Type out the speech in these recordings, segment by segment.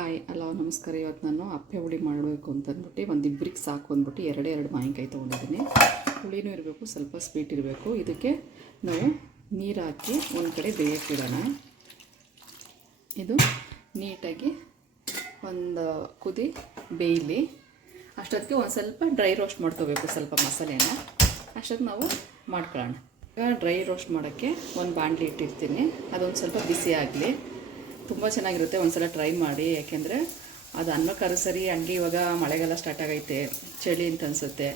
Hi hello ನಮಸ್ಕಾರ. ಇವತ್ತು ನಾನು ಅಪ್ಪೆ ಹುಳಿ ಮಾಡಬೇಕು ಅಂತಂದ್ಬಿಟ್ಟು ಒಂದಿಬ್ಬರಿಗೆ ಸಾಕು ಅಂದ್ಬಿಟ್ಟು ಎರಡು ಮಾವಿನಕಾಯಿ ತೊಗೊಂಡಿದ್ದೀನಿ. ಹುಳಿನೂ ಇರಬೇಕು, ಸ್ವಲ್ಪ ಸ್ವೀಟ್ ಇರಬೇಕು. ಇದಕ್ಕೆ ನಾವು ನೀರು ಹಾಕಿ ಒಂದು ಕಡೆ ಬೇಯಕ್ಕಿಡೋಣ. ಇದು ನೀಟಾಗಿ ಒಂದು ಕುದಿ ಬೇಯಲಿ. ಅಷ್ಟೊತ್ತಿಗೆ ಒಂದು ಸ್ವಲ್ಪ ಡ್ರೈ ರೋಸ್ಟ್ ಮಾಡ್ಕೋಬೇಕು, ಸ್ವಲ್ಪ ಮಸಾಲೆನ. ಅಷ್ಟೊತ್ತು ನಾವು ಮಾಡ್ಕೊಳ್ಳೋಣ. ಈಗ ಡ್ರೈ ರೋಸ್ಟ್ ಮಾಡೋಕ್ಕೆ ಒಂದು ಬಾಣಲಿ ಇಟ್ಟಿರ್ತೀನಿ, ಅದೊಂದು ಸ್ವಲ್ಪ ಬಿಸಿ ಆಗಲಿ. ತುಂಬ ಚೆನ್ನಾಗಿರುತ್ತೆ, ಒಂದು ಸಲ ಟ್ರೈ ಮಾಡಿ. ಯಾಕೆಂದರೆ ಅದು ಅನ್ನಕ್ಕಾದ್ರೂ ಸರಿ. ಹಂಗೆ ಇವಾಗ ಮಳೆಗಾಲ ಸ್ಟಾರ್ಟ್ ಆಗೈತೆ, ಚಳಿ ಅಂತ ಅನಿಸುತ್ತೆ.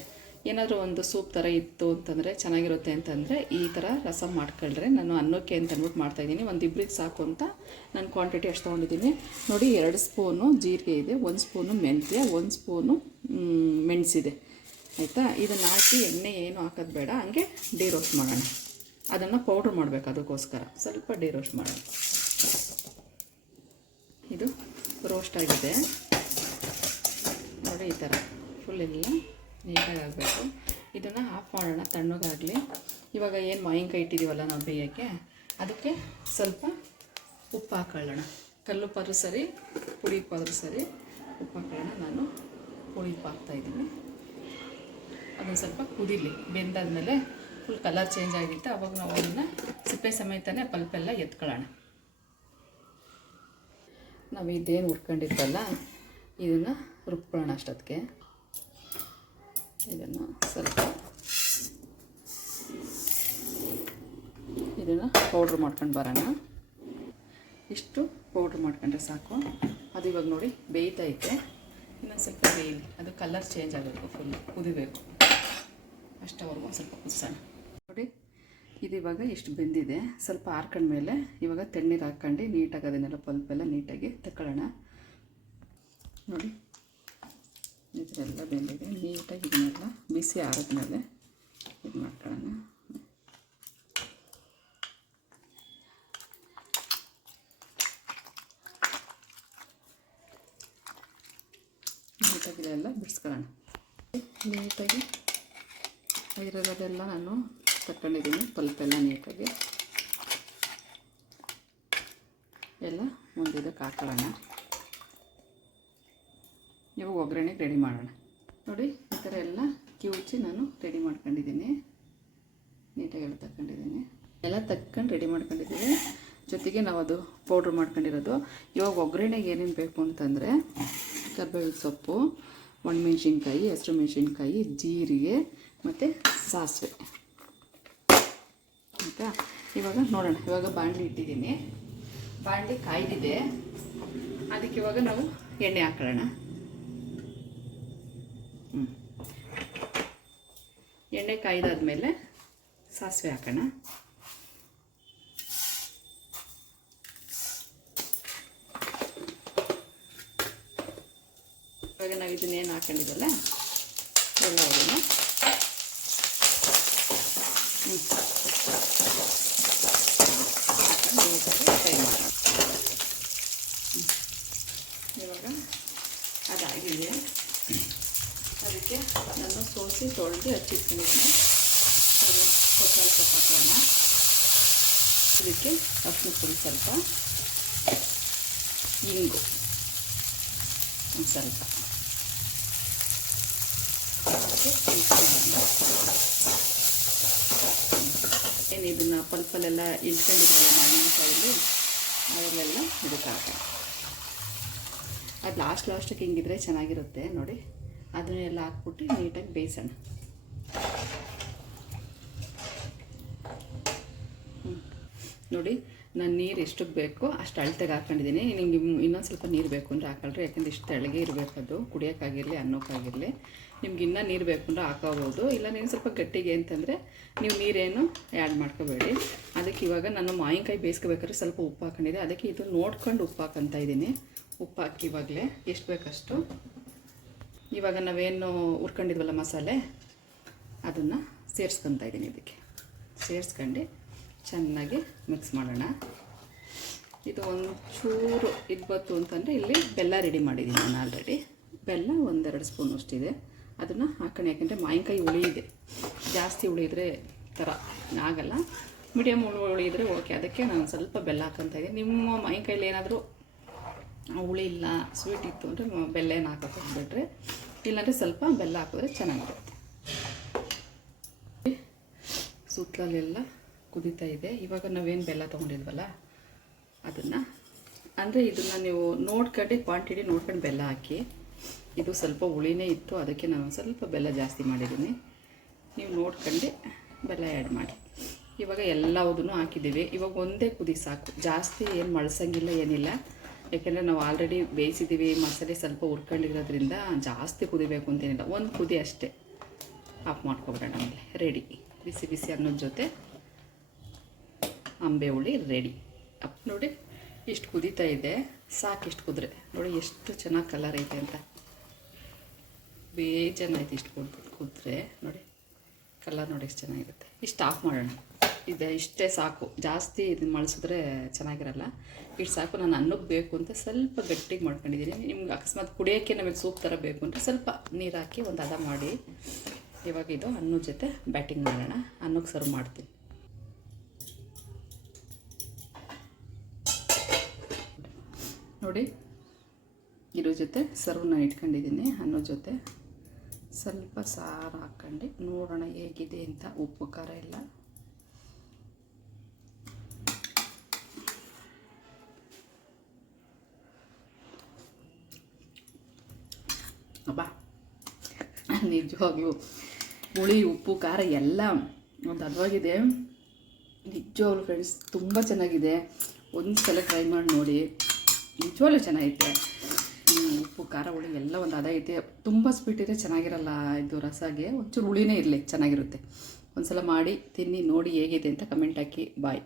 ಏನಾದರೂ ಒಂದು ಸೂಪ್ ಥರ ಇತ್ತು ಅಂತಂದರೆ ಚೆನ್ನಾಗಿರುತ್ತೆ ಅಂತಂದರೆ ಈ ಥರ ರಸಂ ಮಾಡ್ಕೊಳ್ರೆ. ನಾನು ಅನ್ನಕ್ಕೆ ಅಂತ ಅಂದ್ಬಿಟ್ಟು ಮಾಡ್ತಾಯಿದ್ದೀನಿ. ಒಂದಿಬ್ಬರಿಗೆ ಸಾಕು ಅಂತ ನಾನು ಕ್ವಾಂಟಿಟಿ ಅಷ್ಟು ತೊಗೊಂಡಿದ್ದೀನಿ. ನೋಡಿ, 2 ಸ್ಪೂನು ಜೀರಿಗೆ ಇದೆ, 1 ಸ್ಪೂನು ಮೆಂತ್ಯ, 1 ಸ್ಪೂನು ಮೆಣಸಿದೆ. ಆಯಿತಾ? ಇದನ್ನು ಹಾಕಿ ಎಣ್ಣೆ ಏನು ಹಾಕೋದು ಬೇಡ, ಹಂಗೆ ಡೀ ರೋಸ್ಟ್ ಮಾಡೋಣ. ಅದನ್ನು ಪೌಡ್ರ್ ಮಾಡಬೇಕು, ಅದಕ್ಕೋಸ್ಕರ ಸ್ವಲ್ಪ ಡೀ ರೋಸ್ಟ್ ಮಾಡೋಣ. ಇದು ರೋಸ್ಟ್ ಆಗಿದೆ ನೋಡಿ, ಈ ಥರ ಫುಲ್ ಎಲ್ಲ ನೀಟಾಗಿ ಆಗಬೇಕು. ಇದನ್ನು ಆಫ್ ಮಾಡೋಣ, ತಣ್ಣಗಾಗಲಿ. ಇವಾಗ ಏನು ಮಾವಿನಕಾಯಿ ಇಟ್ಟಿದ್ದೀವಲ್ಲ ನಾವು ಬೇಯೋಕ್ಕೆ, ಅದಕ್ಕೆ ಸ್ವಲ್ಪ ಉಪ್ಪು ಹಾಕೊಳ್ಳೋಣ. ಕಲ್ಲುಪ್ಪಾದ್ರೂ ಸರಿ, ಪುಡಿ ಉಪ್ಪಾದ್ರೂ ಸರಿ, ಉಪ್ಪು ಹಾಕೊಳ್ಳೋಣ. ನಾನು ಪುಡಿ ಉಪ್ಪು ಹಾಕ್ತಾಯಿದ್ದೀನಿ. ಅದನ್ನು ಸ್ವಲ್ಪ ಕುದೀಲಿ. ಬೆಂದಾದ್ಮೇಲೆ ಫುಲ್ ಕಲರ್ ಚೇಂಜ್ ಆಗಿರುತ್ತೆ, ಅವಾಗ ನಾವು ಅದನ್ನು ಸಿಪ್ಪೆ ಸಮೇತನೇ ಪಲ್ಪೆಲ್ಲ ಎತ್ಕೊಳ್ಳೋಣ. ನಾವು ಇದೇನು ಹುರ್ಕೊಂಡಿದ್ವಲ್ಲ ಇದನ್ನು ರುಬ್ಕೊಳ್ಳೋಣ. ಅಷ್ಟೊತ್ತಿಗೆ ಇದನ್ನು ಸ್ವಲ್ಪ ಇದನ್ನು ಪೌಡ್ರ್ ಮಾಡ್ಕೊಂಡು ಬರೋಣ. ಇಷ್ಟು ಪೌಡ್ರ್ ಮಾಡ್ಕೊಂಡ್ರೆ ಸಾಕು. ಅದು ಇವಾಗ ನೋಡಿ ಬೇಯ್ತೈತೆ. ಇನ್ನೊಂದು ಸ್ವಲ್ಪ ಬೇಯಲಿ, ಅದು ಕಲರ್ ಚೇಂಜ್ ಆಗಬೇಕು, ಫುಲ್ ಕುದಿಬೇಕು. ಅಷ್ಟವರೆಗೂ ಒಂದು ಸ್ವಲ್ಪ ಕುದಿಸೋಣ. ನೋಡಿ, ಇದು ಇವಾಗ ಇಷ್ಟು ಬೆಂದಿದೆ. ಸ್ವಲ್ಪ ಹಾರ್ಕೊಂಡ್ಮೇಲೆ ಇವಾಗ ತಣ್ಣೀರು ಹಾಕ್ಕೊಂಡು ನೀಟಾಗಿ ಅದನ್ನೆಲ್ಲ ಪಲ್ಪೆಲ್ಲ ನೀಟಾಗಿ ತಗೊಳ್ಳೋಣ. ನೋಡಿ, ಇದೆಲ್ಲ ಬೆಂದಿದೆ. ನೀಟಾಗಿ ಇದನ್ನೆಲ್ಲ ಬಿಸಿ ಆರಿದ್ಮೇಲೆ ಇದು ಮಾಡ್ಕೊಳ್ಳೋಣ. ನೀಟಾಗಿ ಇದೆಲ್ಲ ಬಿಡಿಸ್ಕೊಳ್ಳೋಣ. ನೀಟಾಗಿ ಇರೋದೆಲ್ಲ ನಾನು ತಗೊಂಡಿದ್ದೀನಿ, ಪಲ್ಪೆಲ್ಲ ನೀಟಾಗಿ ಎಲ್ಲ ಮುಂದಿದ್ದಕ್ಕೆ ಹಾಕೊಳ್ಳೋಣ. ಇವಾಗ ಒಗ್ಗರಣೆಗೆ ರೆಡಿ ಮಾಡೋಣ. ನೋಡಿ, ಈ ಥರ ಎಲ್ಲ ಕಿವುಚಿ ನಾನು ರೆಡಿ ಮಾಡ್ಕೊಂಡಿದ್ದೀನಿ. ನೀಟಾಗಿ ಎಲ್ಲ ತಗೊಂಡಿದ್ದೀನಿ, ಎಲ್ಲ ತಕ್ಕೊಂಡು ರೆಡಿ ಮಾಡ್ಕೊಂಡಿದ್ದೀನಿ. ಜೊತೆಗೆ ನಾವು ಅದು ಪೌಡ್ರ್ ಮಾಡ್ಕೊಂಡಿರೋದು. ಇವಾಗ ಒಗ್ಗರಣೆಗೆ ಏನೇನು ಬೇಕು ಅಂತಂದರೆ ಕರಿಬೇವಿನ ಸೊಪ್ಪು, ಒಣಮೆಣ್ಸಿನ್ಕಾಯಿ, ಹಸಿರು ಮೆಣಸಿನ್ಕಾಯಿ, ಜೀರಿಗೆ ಮತ್ತು ಸಾಸಿವೆ. ಆಯಿತಾ? ಇವಾಗ ನೋಡೋಣ. ಇವಾಗ ಬಾಣಲಿ ಇಟ್ಟಿದ್ದೀನಿ, ಬಾಣಲಿ ಕಾಯ್ದಿದೆ. ಅದಕ್ಕೆ ಇವಾಗ ನಾವು ಎಣ್ಣೆ ಹಾಕೊಳ್ಳೋಣ. ಎಣ್ಣೆ ಕಾಯ್ದಾದ್ಮೇಲೆ ಸಾಸಿವೆ ಹಾಕೋಣ. ಇವಾಗ ನಾವು ಇದನ್ನೇನು ಹಾಕೊಂಡಿದ್ದಲ್ಲ ಎಲ್ಲ ಇದನ್ನು ಫ್ರೈ ಮಾಡೋಣ. ಇವಾಗ ಅದಾಗಿದೆ. ಅದಕ್ಕೆ ನಾನು ಸೋಸಿ ತೊಳೆದು ಹಚ್ಚಿಟ್ಕೊಂಡಿದ್ದೀನಿ. ಕೊತ್ತಂಬರಿ ಸೊಪ್ಪು ಹಾಕೋಣ. ಇದಕ್ಕೆ ಅರಿಶಿನ ಪುಡಿ ಸ್ವಲ್ಪ, ಇಂಗು ಒಂದು ಸ್ವಲ್ಪ ಏನು ಇದನ್ನು ಪಲ್ಪಲ್ಲೆಲ್ಲ ಇಳ್ಕೊಂಡಿದ್ವಲ್ಲ ಮಾವಿನಕಾಯಲ್ಲಿ, ಅದರಲ್ಲೆಲ್ಲ ಇದಕ್ಕೆ ಹಾಕೋಣ. ಅದು ಲಾಸ್ಟಿಗೆ ಹಿಂಗಿದ್ರೆ ಚೆನ್ನಾಗಿರುತ್ತೆ. ನೋಡಿ, ಅದನ್ನೆಲ್ಲ ಹಾಕ್ಬಿಟ್ಟು ನೀಟಾಗಿ ಬೇಯಿಸೋಣ. ನೋಡಿ, ನಾನು ನೀರು ಎಷ್ಟಕ್ಕೆ ಬೇಕೋ ಅಷ್ಟು ಅಳತೆಗೆ ಹಾಕ್ಕೊಂಡಿದ್ದೀನಿ. ನಿಮಗೆ ಇನ್ನೊಂದು ಸ್ವಲ್ಪ ನೀರು ಬೇಕು ಅಂದರೆ ಹಾಕೊಳ್ರಿ. ಯಾಕೆಂದರೆ ಇಷ್ಟು ತೆಳಗೆ ಇರಬೇಕು, ಅದು ಕುಡಿಯೋಕ್ಕಾಗಿರಲಿ ಅನ್ನೋಕ್ಕಾಗಿರಲಿ. ನಿಮ್ಗೆ ಇನ್ನೂ ನೀರು ಬೇಕು ಅಂದರೆ ಹಾಕೋಬೋದು. ಇಲ್ಲ ನೀವು ಸ್ವಲ್ಪ ಗಟ್ಟಿಗೆ ಅಂತಂದರೆ ನೀವು ನೀರೇನು ಆ್ಯಡ್ ಮಾಡ್ಕೋಬೇಡಿ. ಅದಕ್ಕೆ ಇವಾಗ ನಾನು ಮಾವಿನಕಾಯಿ ಬೇಯಿಸ್ಕೋಬೇಕಾದ್ರೆ ಸ್ವಲ್ಪ ಉಪ್ಪು ಹಾಕೊಂಡಿದ್ದೆ. ಅದಕ್ಕೆ ಇದು ನೋಡ್ಕೊಂಡು ಉಪ್ಪು ಹಾಕೊತಾ ಇದ್ದೀನಿ. ಉಪ್ಪು ಹಾಕಿ ಇವಾಗಲೇ ಎಷ್ಟು ಬೇಕಷ್ಟು. ಇವಾಗ ನಾವೇನು ಹುರ್ಕೊಂಡಿದ್ವಲ್ಲ ಮಸಾಲೆ, ಅದನ್ನು ಸೇರಿಸ್ಕೊತಾ ಇದ್ದೀನಿ. ಇದಕ್ಕೆ ಸೇರಿಸ್ಕೊಂಡು ಚೆನ್ನಾಗಿ ಮಿಕ್ಸ್ ಮಾಡೋಣ. ಇದು ಒಂದು ಚೂರು ಇದ್ಬತ್ತು ಅಂತಂದರೆ ಇಲ್ಲಿ ಬೆಲ್ಲ ರೆಡಿ ಮಾಡಿದ್ದೀನಿ ನಾನು ಆಲ್ರೆಡಿ. ಬೆಲ್ಲ 1-2 ಸ್ಪೂನ್ ಅಷ್ಟಿದೆ, ಅದನ್ನು ಹಾಕೋಣ. ಯಾಕೆಂದರೆ ಮಾವಿನಕಾಯಿ ಹುಳಿ ಇದೆ, ಜಾಸ್ತಿ ಹುಳಿ ಇದ್ದರೆ ಥರ ಆಗಲ್ಲ. ಮೀಡಿಯಮ್ ಹುಳಿ ಇದ್ದರೆ ಓಕೆ. ಅದಕ್ಕೆ ನಾನು ಸ್ವಲ್ಪ ಬೆಲ್ಲ ಹಾಕ್ಕೊತಾ ಇದ್ದೀನಿ. ನಿಮ್ಮ ಮಾವಿನಕಾಯಲ್ಲಿ ಏನಾದರೂ ಹುಳಿ ಇಲ್ಲ ಸ್ವೀಟ್ ಇತ್ತು ಅಂದರೆ ಬೆಲ್ಲ ಏನು ಹಾಕೋಕೆ ಹೋಗ್ಬಿಟ್ರೆ, ಇಲ್ಲಾಂದರೆ ಸ್ವಲ್ಪ ಬೆಲ್ಲ ಹಾಕಿದ್ರೆ ಚೆನ್ನಾಗಿರುತ್ತೆ. ಸುತ್ತಲೆಲ್ಲ ಕುದೀತಾ ಇದೆ. ಇವಾಗ ನಾವೇನು ಬೆಲ್ಲ ತೊಗೊಂಡಿದ್ವಲ್ಲ ಅದನ್ನು, ಅಂದರೆ ಇದನ್ನು ನೀವು ನೋಡ್ಕೊಂಡು ಕ್ವಾಂಟಿಟಿ ನೋಡ್ಕೊಂಡು ಬೆಲ್ಲ ಹಾಕಿ. ಇದು ಸ್ವಲ್ಪ ಹುಳಿನೇ ಇತ್ತು, ಅದಕ್ಕೆ ನಾನು ಸ್ವಲ್ಪ ಬೆಲ್ಲ ಜಾಸ್ತಿ ಮಾಡಿದ್ದೀನಿ. ನೀವು ನೋಡ್ಕೊಂಡು ಬೆಲ್ಲ ಆ್ಯಡ್ ಮಾಡಿ. ಇವಾಗ ಎಲ್ಲದನ್ನು ಹಾಕಿದ್ದೀವಿ. ಇವಾಗ ಒಂದೇ ಕುದಿ ಸಾಕು, ಜಾಸ್ತಿ ಏನು ಮಳ್ಸಂಗಿಲ್ಲ ಏನಿಲ್ಲ. ಯಾಕೆಂದರೆ ನಾವು ಆಲ್ರೆಡಿ ಬೇಯಿಸಿದ್ದೀವಿ, ಮಸಾಲೆ ಸ್ವಲ್ಪ ಹುರ್ಕೊಂಡಿರೋದ್ರಿಂದ ಜಾಸ್ತಿ ಕುದಿಬೇಕು ಅಂತೇನಿಲ್ಲ. ಒಂದು ಕುದಿ ಅಷ್ಟೇ, ಆಫ್ ಮಾಡ್ಕೊಬಿಡೋಣ. ಆಮೇಲೆ ರೆಡಿ. ಬಿಸಿ ಬಿಸಿ ಅನ್ನೋದ ಜೊತೆ ಅಂಬೆ ಹುಳಿ ರೆಡಿ. ನೋಡಿ ಇಷ್ಟು ಕುದೀತಾ ಇದೆ, ಸಾಕು. ಇಷ್ಟು ಕುದ್ರೆ ನೋಡಿ ಎಷ್ಟು ಚೆನ್ನಾಗಿ ಕಲರ್ ಐತೆ ಅಂತ. ಬೇಜಾನಾಯ್ತು ಇಷ್ಟು ಕುದ್ರೆ. ನೋಡಿ ಕಲರ್ ನೋಡಿ ಎಷ್ಟು ಚೆನ್ನಾಗಿರುತ್ತೆ. ಇಷ್ಟು ಆಫ್ ಮಾಡೋಣ. ಇಷ್ಟೇ ಸಾಕು, ಜಾಸ್ತಿ ಇದನ್ನು ಮಳ್ಸಿದ್ರೆ ಚೆನ್ನಾಗಿರಲ್ಲ. ಇಷ್ಟು ಸಾಕು. ನಾನು ಅನ್ನಕ್ಕೆ ಬೇಕು ಅಂತ ಸ್ವಲ್ಪ ಗಟ್ಟಿಗೆ ಮಾಡ್ಕೊಂಡಿದ್ದೀನಿ. ನಿಮ್ಗೆ ಅಕಸ್ಮಾತ್ ಕುಡಿಯೋಕ್ಕೆ ನಮಗೆ ಸೂಪ್ ಥರ ಬೇಕು ಅಂದರೆ ಸ್ವಲ್ಪ ನೀರು ಹಾಕಿ ಒಂದು ಹದ ಮಾಡಿ. ಇವಾಗ ಇದು ಅನ್ನದ ಜೊತೆ ಬ್ಯಾಟಿಂಗ್ ಮಾಡೋಣ. ಅನ್ನಕ್ಕೆ ಸರ್ವ್ ಮಾಡ್ತೀನಿ. ನೋಡಿ ಇದ್ರ ಜೊತೆ ಸರ್ವ್ನ ಇಟ್ಕೊಂಡಿದ್ದೀನಿ. ಅನ್ನದ ಜೊತೆ ಸ್ವಲ್ಪ ಸಾರು ಹಾಕ್ಕೊಂಡು ನೋಡೋಣ ಹೇಗಿದೆ ಅಂತ, ಉಪ್ಪು ಖಾರ ಎಲ್ಲ. ಅಬ್ಬಾ, ನಿಜವಾಗ್ಲೂ ಹುಳಿ ಉಪ್ಪು ಖಾರ ಎಲ್ಲ ಒಂದು ಹದವಾಗಿದೆ. ನಿಜವಾಗ್ಲೂ ಫ್ರೆಂಡ್ಸ್ ತುಂಬ ಚೆನ್ನಾಗಿದೆ. ಒಂದು ಸಲ ಟ್ರೈ ಮಾಡಿ ನೋಡಿ, ನಿಜವಾಗ್ಲೂ ಚೆನ್ನಾಗೈತೆ. ಉಪ್ಪು ಖಾರ ಹುಳಿ ಎಲ್ಲ ಒಂದು ಹದ ಐತೆ. ತುಂಬ ಸ್ವೀಟ್ ಇದ್ದರೆ ಚೆನ್ನಾಗಿರಲ್ಲ ಇದು ರಸಾಗೆ. ಒಂಚೂರು ಹುಳಿನೇ ಇರಲಿ, ಚೆನ್ನಾಗಿರುತ್ತೆ. ಒಂದು ಸಲ ಮಾಡಿ ತಿನ್ನಿ, ನೋಡಿ ಹೇಗಿದೆ ಅಂತ ಕಮೆಂಟ್ ಹಾಕಿ. ಬಾಯ್.